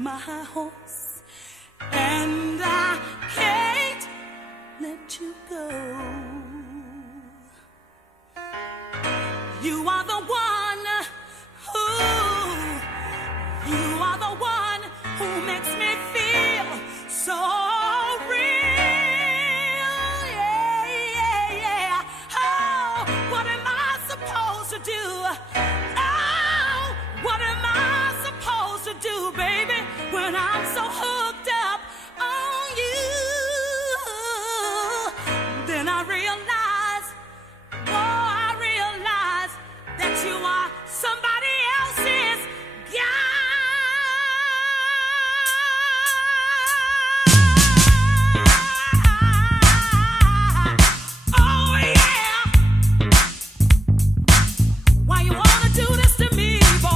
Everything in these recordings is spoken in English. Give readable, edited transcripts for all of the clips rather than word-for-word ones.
my horse, and I can't let you go. You are the one who makes me feel so real. Yeah, yeah, yeah. Oh, what am I supposed to do? Oh, what am I supposed to do, baby, when I'm so hooked up on you? Then I realize, I realize that you are somebody else's guy. Oh yeah. Why you wanna do this to me, boy?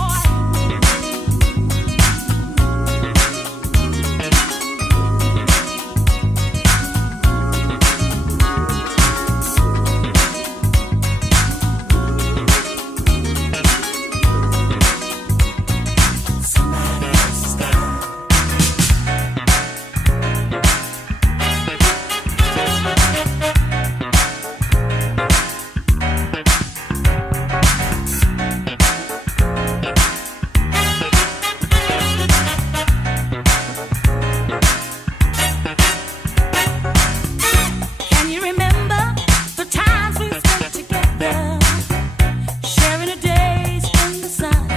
Can you remember the times we spent together, sharing the days in the sun?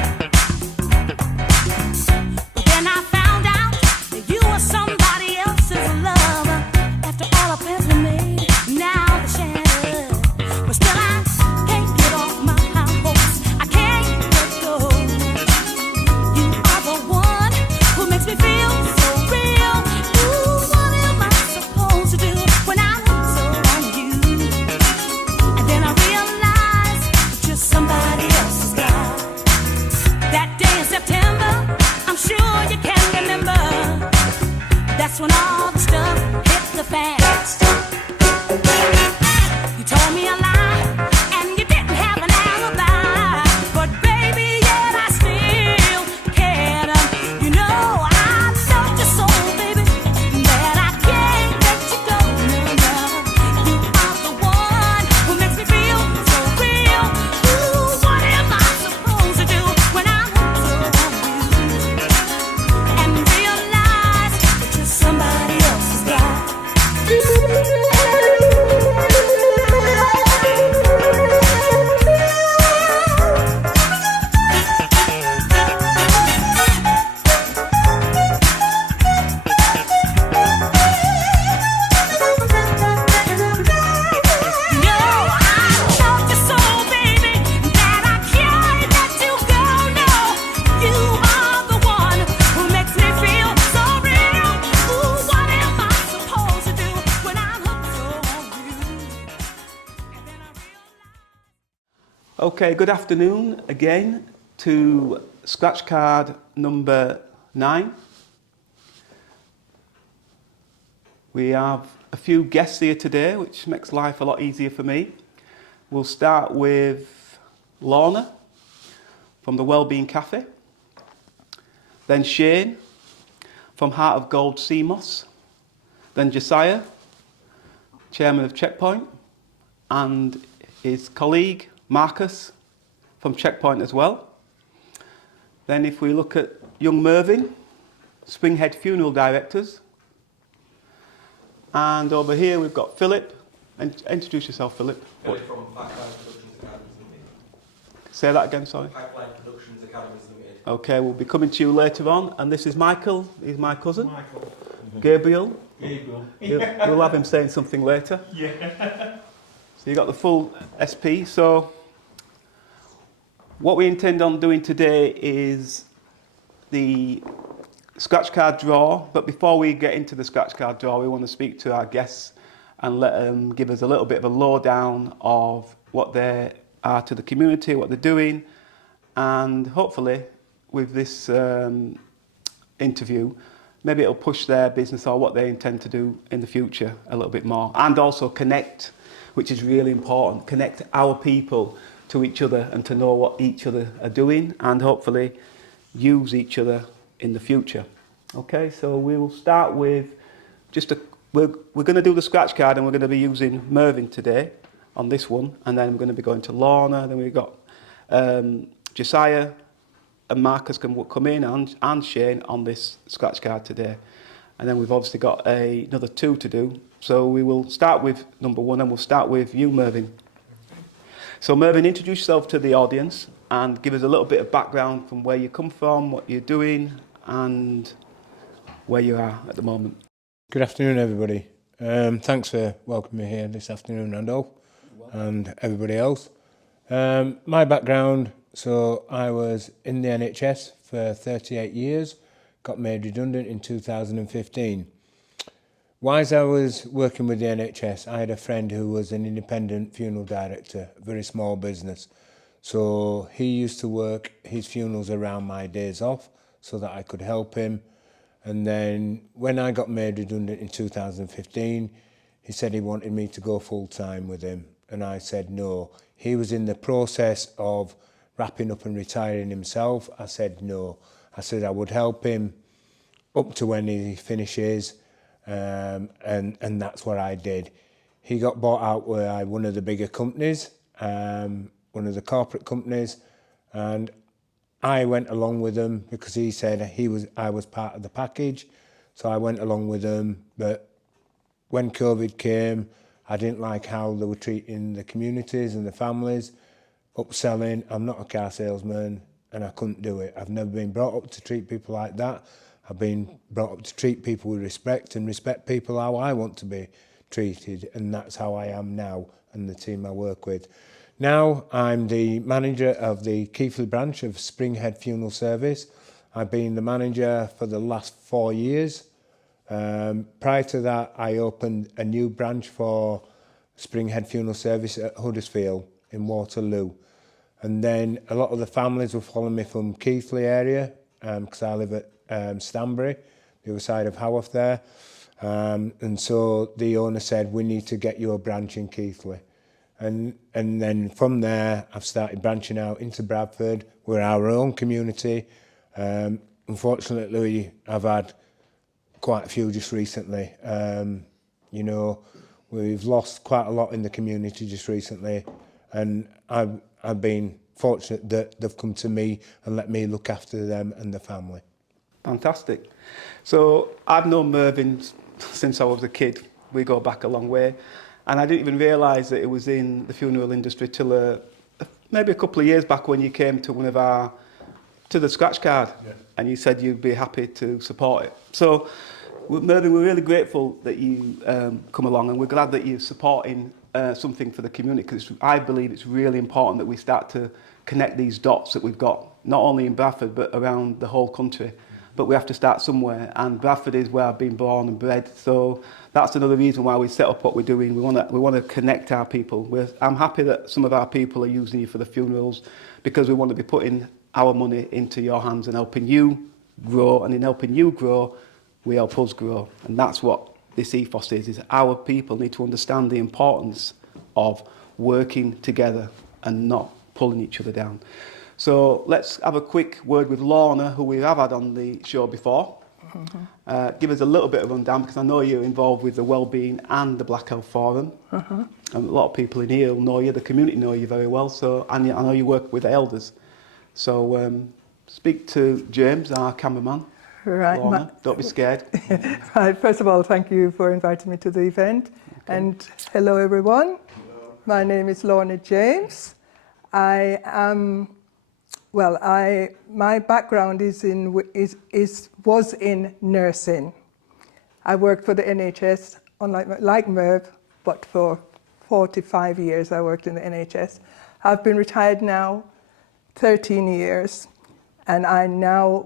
But then I found out that you were somebody else's lover. After all our plans were made, now they're shattered. But still I can't get off my horse. I can't let go. You are the one who makes me feel so real. Ooh, what am I supposed to do when I'm so on you? And then I realize that you're somebody else's guy. That day in September, I'm sure you can remember. That's when all the stuff hit the fan. You told me a lie, and you didn't have an alibi. But baby, yet I still cared. You know I loved you so, baby, that I can't let you go. No, no. You are the one who makes me feel so real. Ooh, what am I supposed to do when I'm hooked on you? And realize that you're somebody else's guy. Okay, good afternoon again to Scratchcard number 9. We have a few guests here today, which makes life a lot easier for me. We'll start with Lorna from the Wellbeing Cafe, then Shane from Heart of Gold CMOS, then Jahsiah, chairman of Checkpoint, and his colleague Marcus from Checkpoint as well. Then if we look at young Mervin, Springhead Funeral Directors. And over here we've got Philip. And introduce yourself, Philip. Philip from Pipeline Productions Academies Limited. Say that again, sorry. Pipeline Productions Academies Limited. Okay, we'll be coming to you later on. And this is Michael, he's my cousin. Michael. Gabriel. Gabriel. We'll have him saying something later. Yeah. So you got the full SP. So what we intend on doing today is the scratch card draw. But before we get into the scratch card draw, we want to speak to our guests and let them give us a little bit of a lowdown of what they are to the community, what they're doing, and hopefully with this interview, maybe it'll push their business or what they intend to do in the future a little bit more. And also connect, which is really important, connect our people to each other and to know what each other are doing and hopefully use each other in the future. Okay, so we will start with we're going to do the scratch card, and we're going to be using Mervin today on this one, and then we're going to be going to Lorna, then we've got Jahsiah and Marcus can come in, and Shane on this scratch card today. And then we've obviously got another 2 to do. So we will start with number 1, and we'll start with you, Mervin. So Mervin, introduce yourself to the audience and give us a little bit of background from where you come from, what you're doing, and where you are at the moment. Good afternoon, everybody. Thanks for welcoming me here this afternoon, Randolph, and everybody else. My background, so I was in the NHS for 38 years, got made redundant in 2015. Whilst I was working with the NHS, I had a friend who was an independent funeral director, a very small business. So he used to work his funerals around my days off so that I could help him. And then when I got made redundant in 2015, he said he wanted me to go full time with him. And I said no. He was in the process of wrapping up and retiring himself. I said no. I said I would help him up to when he finishes. And that's what I did. He got bought out by one of the bigger companies, one of the corporate companies, and I went along with him because he said I was part of the package, so I went along with him. But when COVID came, I didn't like how they were treating the communities and the families, upselling. I'm not a car salesman, and I couldn't do it. I've never been brought up to treat people like that. I've been brought up to treat people with respect and respect people how I want to be treated, and that's how I am now and the team I work with. Now I'm the manager of the Keighley branch of Springhead Funeral Service. I've been the manager for the last 4 years. Prior to that, I opened a new branch for Springhead Funeral Service at Huddersfield in Waterloo. And then a lot of the families were following me from Keighley area because I live at Stanbury, the other side of Haworth there. And so the owner said, we need to get you a branch in Keighley. And then from there, I've started branching out into Bradford. We're our own community. Unfortunately, I've had quite a few just recently. You know, we've lost quite a lot in the community just recently. And I've been fortunate that they've come to me and let me look after them and the family. Fantastic. So I've known Mervin since I was a kid. We go back a long way. And I didn't even realise that it was in the funeral industry till maybe a couple of years back when you came to to the scratch card. Yeah. And you said you'd be happy to support it. So Mervin, we're really grateful that you come along, and we're glad that you're supporting something for the community, because I believe it's really important that we start to connect these dots that we've got, not only in Bradford, but around the whole country. But we have to start somewhere, and Bradford is where I've been born and bred. So that's another reason why we set up what we're doing. We want to connect our people. I'm happy that some of our people are using you for the funerals, because we want to be putting our money into your hands and helping you grow. And in helping you grow, we help us grow. And that's what this ethos is our people need to understand the importance of working together and not pulling each other down. So let's have a quick word with Lorna, who we have had on the show before. Mm-hmm. Give us a little bit of rundown, because I know you're involved with the Wellbeing and the Black Health Forum. Mm-hmm. And a lot of people in here will know you, the community know you very well. So, and I know you work with elders. So speak to James, our cameraman. Right. Lorna, don't be scared. Right. First of all, thank you for inviting me to the event. Okay. And hello, everyone. Hello. My name is Lorna James. I am. Well, my background was in nursing. I worked for the NHS, like Merv, but for 45 years I worked in the NHS. I've been retired now 13 years, and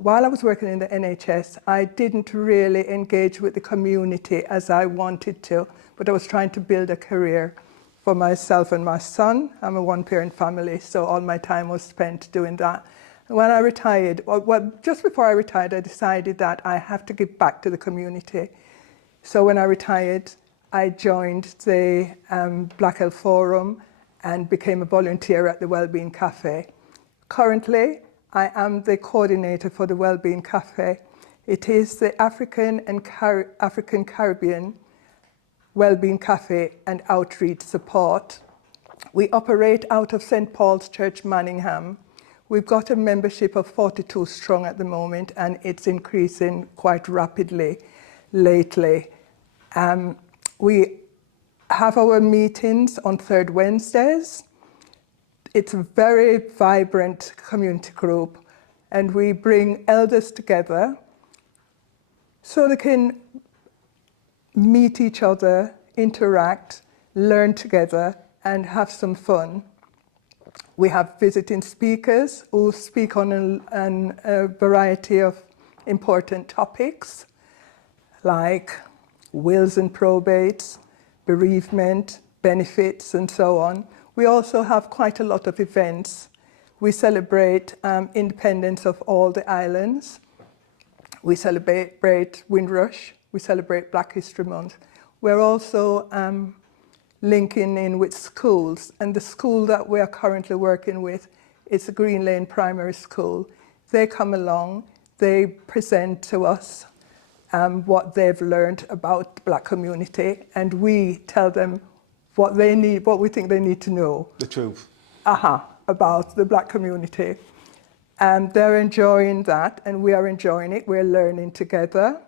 while I was working in the NHS, I didn't really engage with the community as I wanted to, but I was trying to build a career for myself and my son. I'm a one-parent family, so all my time was spent doing that. When I retired, just before I retired, I decided that I have to give back to the community. So when I retired, I joined the Black Health Forum and became a volunteer at the Wellbeing Cafe. Currently, I am the coordinator for the Wellbeing Cafe. It is the African and African Caribbean Wellbeing Cafe and Outreach Support. We operate out of St. Paul's Church, Manningham. We've got a membership of 42 strong at the moment, and it's increasing quite rapidly lately. We have our meetings on third Wednesdays. It's a very vibrant community group, and we bring elders together so they can meet each other, interact, learn together, and have some fun. We have visiting speakers who speak on a variety of important topics like wills and probates, bereavement, benefits, and so on. We also have quite a lot of events. We celebrate independence of all the islands. We celebrate Windrush. We celebrate Black History Month. We're also linking in with schools, and the school that we are currently working with is the Green Lane Primary School. They come along, they present to us what they've learned about the Black community, and we tell them what they need, what we think they need to know. The truth. About the Black community. And they're enjoying that, and we are enjoying it. We're learning together.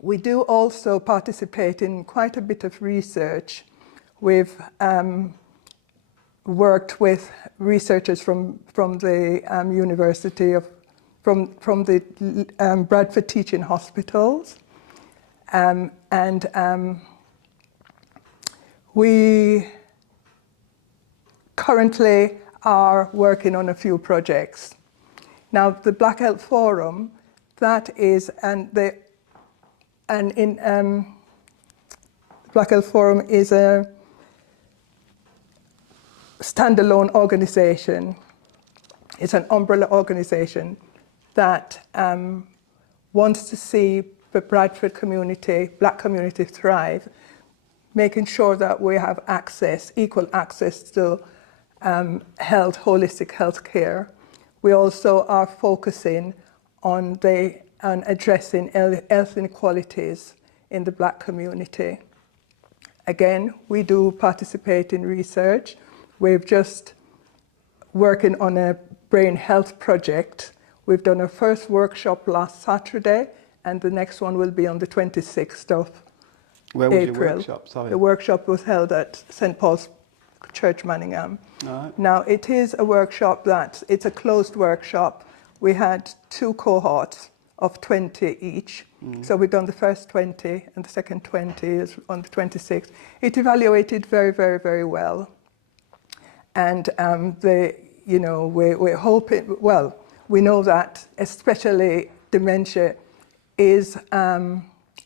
We do also participate in quite a bit of research. We've worked with researchers from the University of, from the Bradford Teaching Hospitals. We currently are working on a few projects. Now, the Black Health Forum, that is, Black Health Forum is a standalone organization. It's an umbrella organization that wants to see the Bradford community, Black community thrive, making sure that we have access, equal access to health, holistic health care. We also are focusing on addressing health inequalities in the Black community. Again, we do participate in research. We've just working on a brain health project. We've done our first workshop last Saturday, and the next one will be on the 26th of Where was April. your workshop? Sorry. The workshop was held at St. Paul's Church, Manningham. Right. Now, it is a workshop it's a closed workshop. We had 2 cohorts of 20 each. So we've done the first 20, and the second 20 is on the 26th. It evaluated very, very, very well. And we're hoping, well, we know that especially dementia is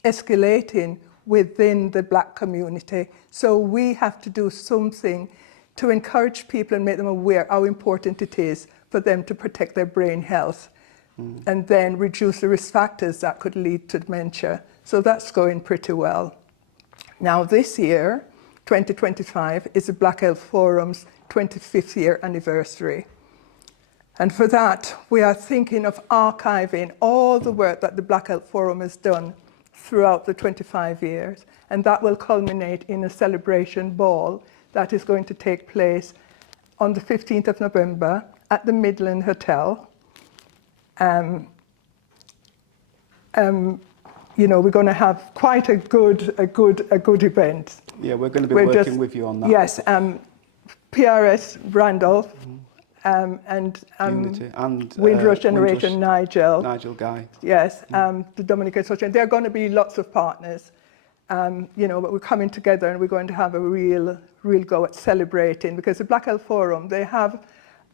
escalating within the Black community. So we have to do something to encourage people and make them aware how important it is for them to protect their brain health and then reduce the risk factors that could lead to dementia. So that's going pretty well. Now this year, 2025, is the Black Health Forum's 25th year anniversary. And for that, we are thinking of archiving all the work that the Black Health Forum has done throughout the 25 years. And that will culminate in a celebration ball that is going to take place on the 15th of November at the Midland Hotel. We're going to have quite a good event. Yeah, we're going to be working with you on that. Yes, PRS Randolph and Unity and Windrush Generation Nigel Guy. Yes, the Dominican Association. There are going to be lots of partners, but we're coming together and we're going to have a real go at celebrating, because the Black Health Forum, they have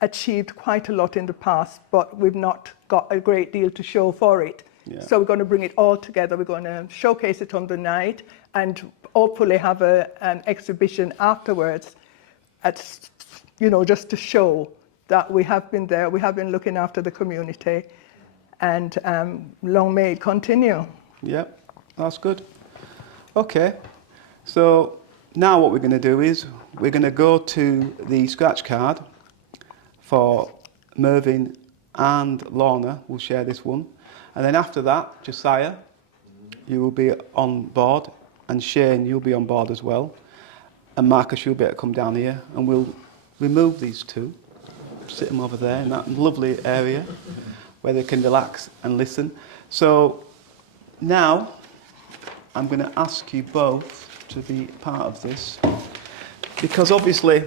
achieved quite a lot in the past, but we've not got a great deal to show for it. Yeah. So we're going to bring it all together. We're going to showcase it on the night and hopefully have an exhibition afterwards, just to show that we have been there, we have been looking after the community, and long may it continue. Yeah, that's good. Okay, so now what we're going to do is we're going to go to the scratch card for Mervin and Lorna. We'll share this one. And then after that, Jahsiah, you will be on board, and Shane, you'll be on board as well. And Marcus, you'll be able to come down here, and we'll remove these two, sit them over there in that lovely area where they can relax and listen. So now I'm going to ask you both to be part of this, because obviously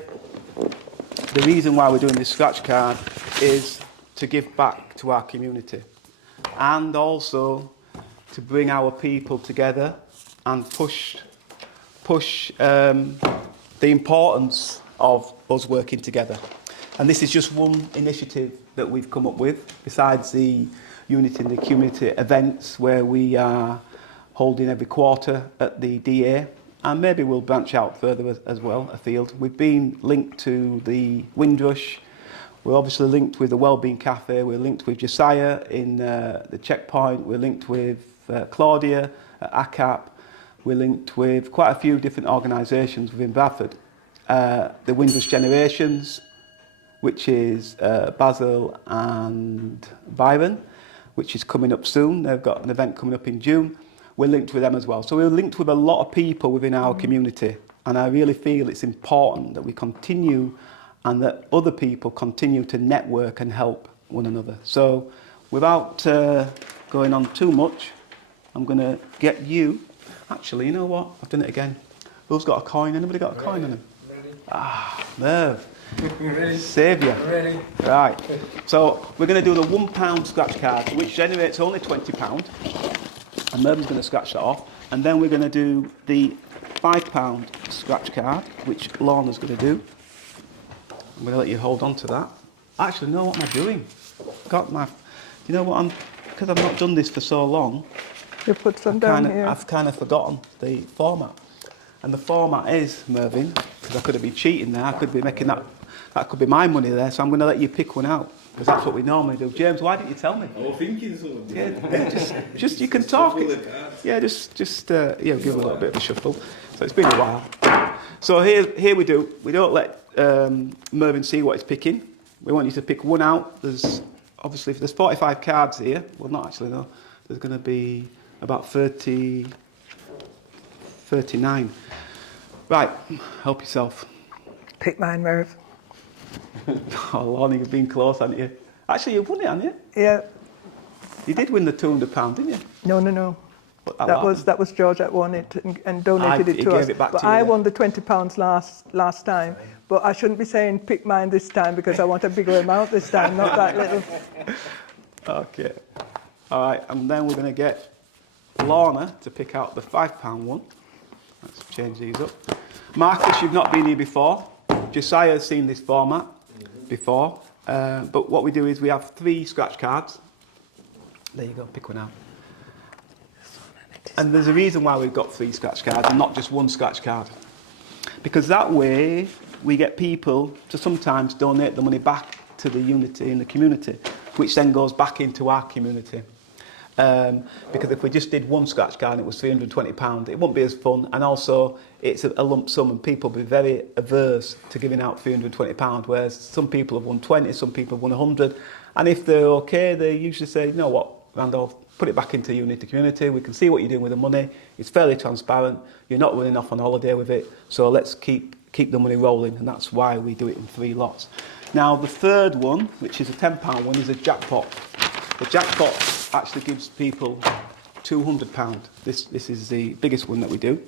the reason why we're doing this scratch card is to give back to our community, and also to bring our people together and push the importance of us working together. And this is just one initiative that we've come up with, besides the Unity in the Community events where we are holding every quarter at the DA, and maybe we'll branch out further as well afield. We've been linked to the Windrush. We're obviously linked with the Wellbeing Cafe. We're linked with Jahsiah in the Checkpoint. We're linked with Claudia at ACAP. We're linked with quite a few different organisations within Bradford. The Windrush Generations, which is Basil and Byron, which is coming up soon. They've got an event coming up in June. We're linked with them as well. So we're linked with a lot of people within our community. And I really feel it's important that we continue and that other people continue to network and help one another. So without going on too much, I'm going to get you. Actually, you know what? I've done it again. Who's got a coin? Anybody got a coin on him? Ah, Merv. Saviour. Right. So we're going to do the £1 scratch card, which generates only £20. And Mervin's going to scratch that off. And then we're going to do the £5 scratch card, which Lorna's going to do. I'm going to let you hold on to that. Actually, no, what am I doing? You know what? Because I've not done this for so long. You put some down here. I've kind of forgotten the format. And the format is, Mervin, because I could have been cheating there. I could be making that could be my money there. So I'm going to let you pick one out, because that's what we normally do. James, why didn't you tell me? I was thinking something. Yeah, just you can talk. Yeah, just give a little bit of a shuffle. So it's been a while. So here we do. We don't let Mervin see what he's picking. We want you to pick one out. There's 45 cards here. Well, not actually, no. There's going to be about 39. Right, help yourself. Pick mine, Merv. Oh, Lorna, you've been close, haven't you? Actually, you've won it, haven't you? Yeah. You did win the £200, didn't you? No. But That was George that won it and donated it he to gave us. it back But to you, I yeah. won the £20 last time. But I shouldn't be saying pick mine this time, because I want a bigger amount this time, not that little. Okay. All right, and then we're going to get Lorna to pick out the £5 one. Let's change these up. Marcus, you've not been here before. Jahsiah has seen this format before. But what we do is we have 3 scratch cards. There you go, pick one out. And there's a reason why we've got 3 scratch cards and not just 1 scratch card. Because that way we get people to sometimes donate the money back to the Unity in the community, which then goes back into our community. Because if we just did 1 scratch card and it was £320, it wouldn't be as fun, and also it's a lump sum and people will be very averse to giving out £320, whereas some people have won 20, some people have won 100, and if they're okay, they usually say, you know what, Randolph, put it back into Unity community, we can see what you're doing with the money, it's fairly transparent, you're not running off on holiday with it, so let's keep the money rolling, and that's why we do it in 3 lots. Now the third one, which is a £10 one, is a jackpot. The jackpot actually gives people £200. This is the biggest one that we do.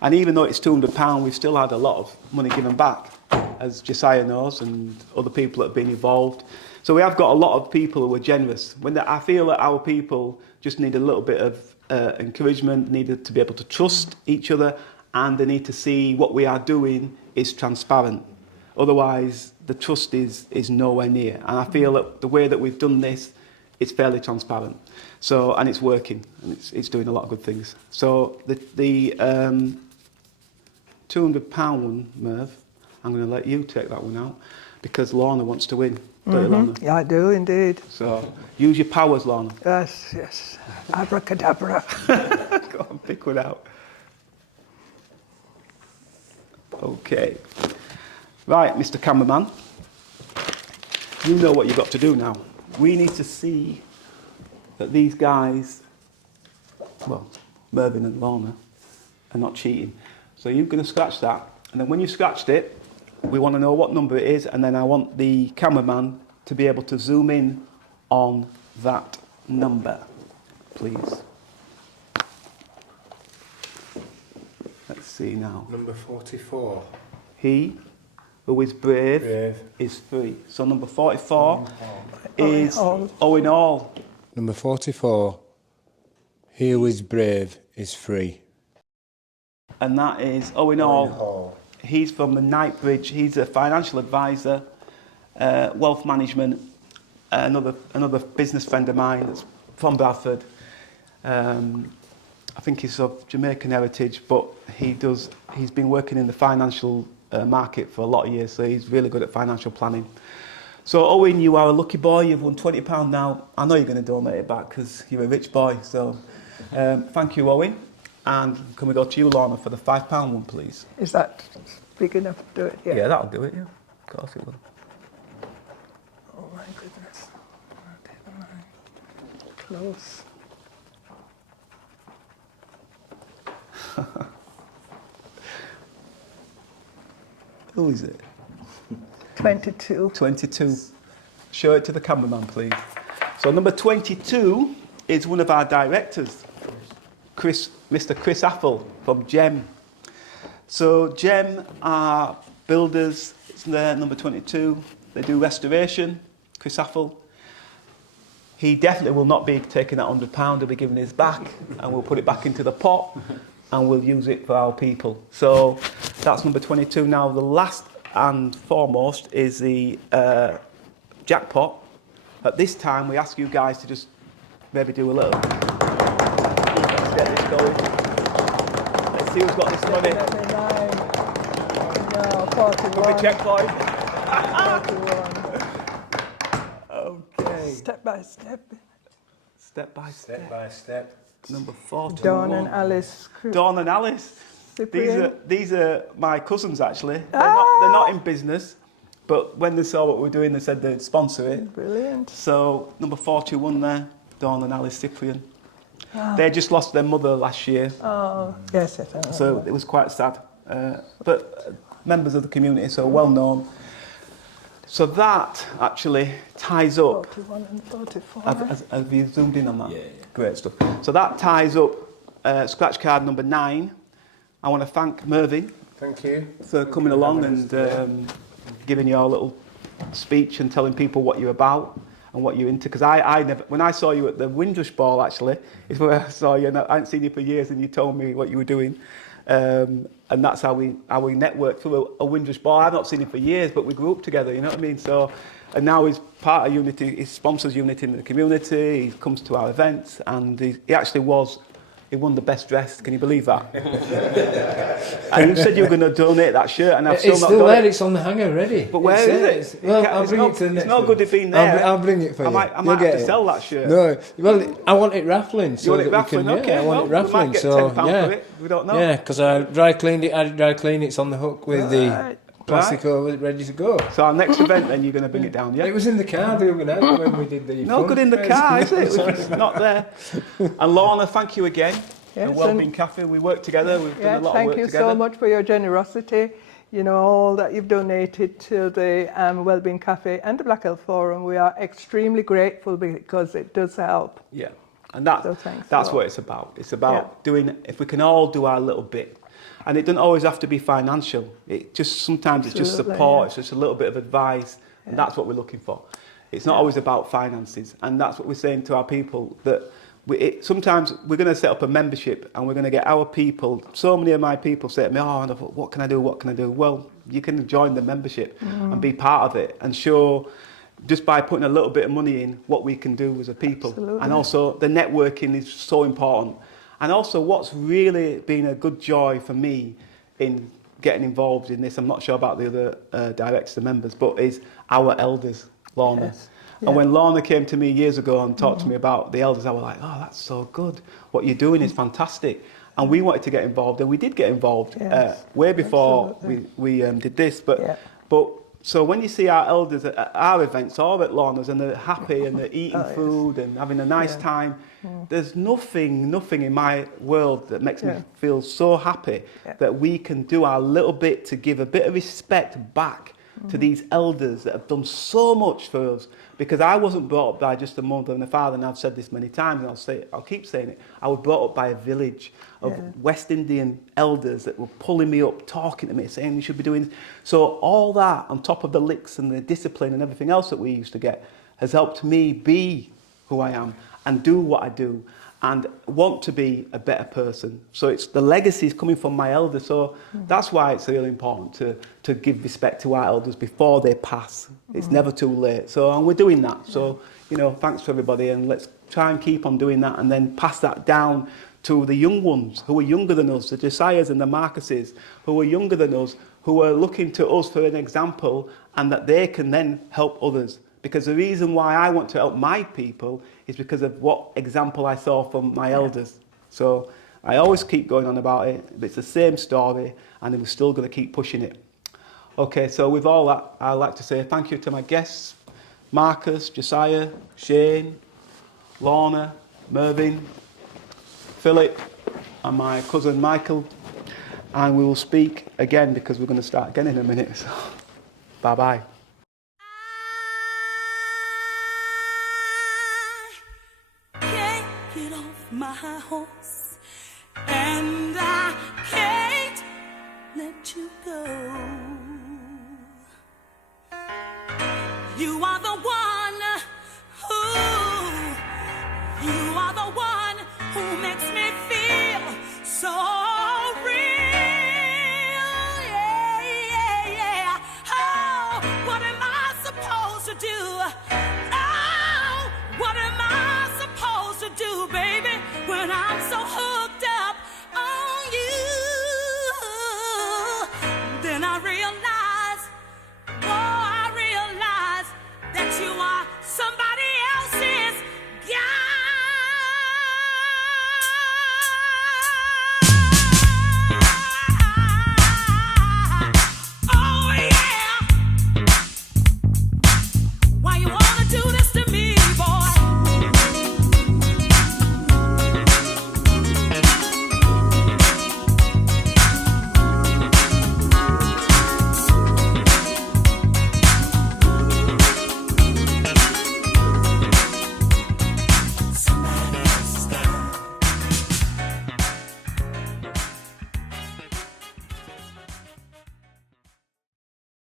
And even though it's £200, we've still had a lot of money given back, as Jahsiah knows, and other people that have been involved. So we have got a lot of people who are generous. I feel that our people just need a little bit of encouragement, need to be able to trust each other, and they need to see what we are doing is transparent. Otherwise, the trust is nowhere near. And I feel that the way that we've done this, it's fairly transparent. So, and it's working, and it's doing a lot of good things. So the £200 one, Merv, I'm going to let you take that one out, because Lorna wants to win. Don't you, Lorna? Yeah, I do indeed. So use your powers, Lorna. Yes. Abracadabra. Go on, pick one out. Okay. Right, Mr. Cameraman. You know what you've got to do now. We need to see that these guys, well, Mervin and Lorna, are not cheating. So you're going to scratch that, and then when you scratched it, we want to know what number it is, and then I want the cameraman to be able to zoom in on that number, please. Let's see now. Number 44. He who is brave, Brave. is free. So number 44 is Owen Hall. Number 44. He who is brave is free. And that is Owen Hall. He's from the Knightbridge. He's a financial advisor, wealth management. Another business friend of mine that's from Bradford. I think he's of Jamaican heritage, but he's been working in the financial market for a lot of years, so he's really good at financial planning. So Owen, you are a lucky boy. You've won £20 now. I know you're going to donate it back because you're a rich boy. So thank you, Owen. And can we go to you, Lorna, for the £5 one, please? Is that big enough to do it? Yeah, that'll do it, yeah. Of course it will. Oh my goodness. I'll take the line. Close. Who is it? 22. 22. Show it to the cameraman, please. So number 22 is one of our directors, Mr. Chris Apple from GEM. So GEM are builders. It's there, number 22. They do restoration. Chris Apple. He definitely will not be taking that £100. He'll be giving his back, and we'll put it back into the pot, and we'll use it for our people. So that's number 22. Now the last and foremost is the jackpot. At this time, we ask you guys to just maybe do a little. Let's get this going. Let's see who's got this money. No, 41. Can we check, Floyd? 41. Okay. Step by step. Step by step. Step by step. Number 41. Dawn and Alice. Dawn and Alice. Cyprian. These are my cousins, actually. They're not in business, but when they saw what we were doing, they said they'd sponsor it. Brilliant. So number 41 there, Dawn and Alice Cyprian. Wow. They just lost their mother last year, Oh, yes, I know. so it was quite sad. But members of the community, so well known. So that actually ties up. 41 and 44. Have you zoomed in on that? Yeah. Great stuff. So that ties up scratch card number 9. I want to thank Mervin Thank you. for coming along and giving your little speech and telling people what you're about and what you're into. Because I never, when I saw you at the Windrush Ball, actually, is where I saw you, and I hadn't seen you for years, and you told me what you were doing. And that's how we networked through a Windrush Ball. I've not seen him for years, but we grew up together, you know what I mean? So, and now he's part of Unity, he sponsors Unity in the community, he comes to our events, and he actually he won the best dressed. Can you believe that? And you said you were going to donate that shirt, and I've still It's not still got there, it. it's on the hanger ready. But where is it? Well, I'll bring it to the next It's no one. good if being there. I'll bring it for you. I might You'll have get to it. sell that shirt. No, well, I want it raffling. So You want it that we raffling? can, Okay, yeah, I want well, it raffling. we might get so, £10 yeah. for it. We don't know. Yeah, because I dry cleaned it, I dry clean, it's on the hook with the Right. plastic over it, ready to go. So our next event, then you're going to bring it down, yeah? It was in the car the other night when we did the No good in the fundraise. car, is it? It's not there. And Lorna, thank you again. Yes, The Wellbeing Cafe, we work together. We've done a lot of thank work you together. so much for your generosity. You know, all that you've donated to the Wellbeing Cafe and the Black Elk Forum. We are extremely grateful because it does help. Yeah, and So thanks a that's lot. what it's about. It's about doing, if we can all do our little bit. And it doesn't always have to be financial. It just, sometimes it's just Absolutely, support, yeah. it's just a little bit of advice, and that's what we're looking for. It's not always about finances, and that's what we're saying to our people, that sometimes we're going to set up a membership and we're going to get our people, so many of my people say to me, oh, what can I do, what can I do? Well, you can join the membership and be part of it and show, just by putting a little bit of money in, what we can do as a people. Absolutely. And also the networking is so important. And also what's really been a good joy for me in getting involved in this, I'm not sure about the other directors and members, but is our elders, Lorna. Yes. And when Lorna came to me years ago and talked to me about the elders, I was like, oh, that's so good. What you're doing is fantastic. And we wanted to get involved, and we did get involved Yes, way before absolutely. we did this. But Yeah. but So when you see our elders at our events or at Lorna's and they're happy and they're eating food and having a nice time, there's nothing in my world that makes me feel so happy that we can do our little bit to give a bit of respect back to these elders that have done so much for us. Because I wasn't brought up by just a mother and a father, and I've said this many times, and I'll keep saying it. I was brought up by a village of West Indian elders that were pulling me up, talking to me, saying you should be doing this. So all that, on top of the licks and the discipline and everything else that we used to get, has helped me be who I am and do what I do and want to be a better person. So it's the legacy is coming from my elders. So that's why it's really important to give respect to our elders before they pass. It's never too late. So, and we're doing that. So, you know, thanks to everybody, and let's try and keep on doing that and then pass that down to the young ones who are younger than us, the Jahsiahs and the Marcuses, who are younger than us, who are looking to us for an example, and that they can then help others. Because the reason why I want to help my people is because of what example I saw from my elders. So I always keep going on about it, but it's the same story, and we're still going to keep pushing it. Okay, so with all that, I'd like to say thank you to my guests, Marcus, Jahsiah, Shane, Lorna, Mervin, Philip, and my cousin Michael. And we will speak again because we're going to start again in a minute. So, bye-bye. Get off my horse, and I can't let you go. You are the one who makes me feel so real. Yeah. Oh, what am I supposed to do?